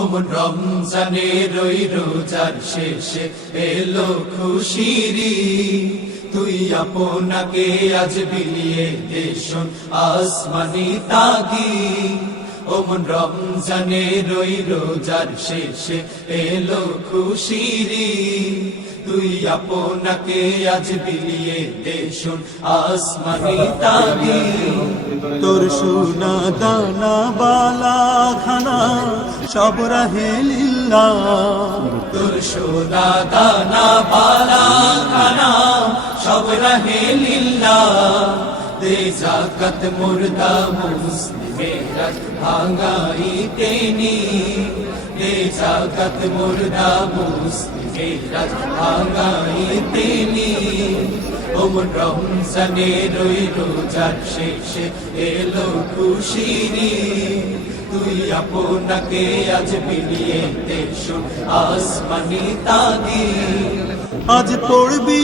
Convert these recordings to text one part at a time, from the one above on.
ওমন রমজানের ওই রোজার শেষে এলো খুশিরি, তুই আপনাকে আজ বিলিয়ে দেশন আসমানি তাগি। ওমন রমজানের ওই রোজার শেষে এলো খুশিরি, তুই আপনাকে আজ বিলিয়ে দেশন আসমানি তাগি। তোর সোনা দানা বালা খানা সব রাহে লিল্লাহ, তোর সোনা দানা বালা খানা সব রাহে লিল্লাহ। দে জাকাত মুর্দা মুসলিমেরা ভাঙাইতে নি, দে জাকাত মুর্দা মুসলিমেরা ভাঙাইতে নি। ওমন রমজানের ওই রোজার শেষে এলো খুশিরি, তুই আপনাকে আজ বিলিয়ে দেশন আসমানি তাগি। আজ পড়বি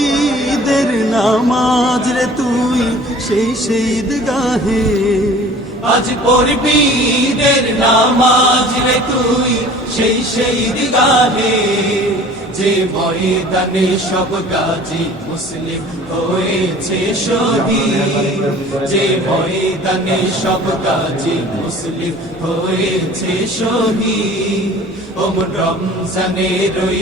ঈদের নামাজ রে তুই সেই ঈদগাহে, আজ পড়বি ঈদের নামাজ রে তুই সেই ঈদগাহে। যে ময়দানে সব গাজী মুসলিম হয়েছে শহীদ, যে ময়দানে সব গাজী মুসলিম হয়েছে শহীদ। ওমন রমজানের ওই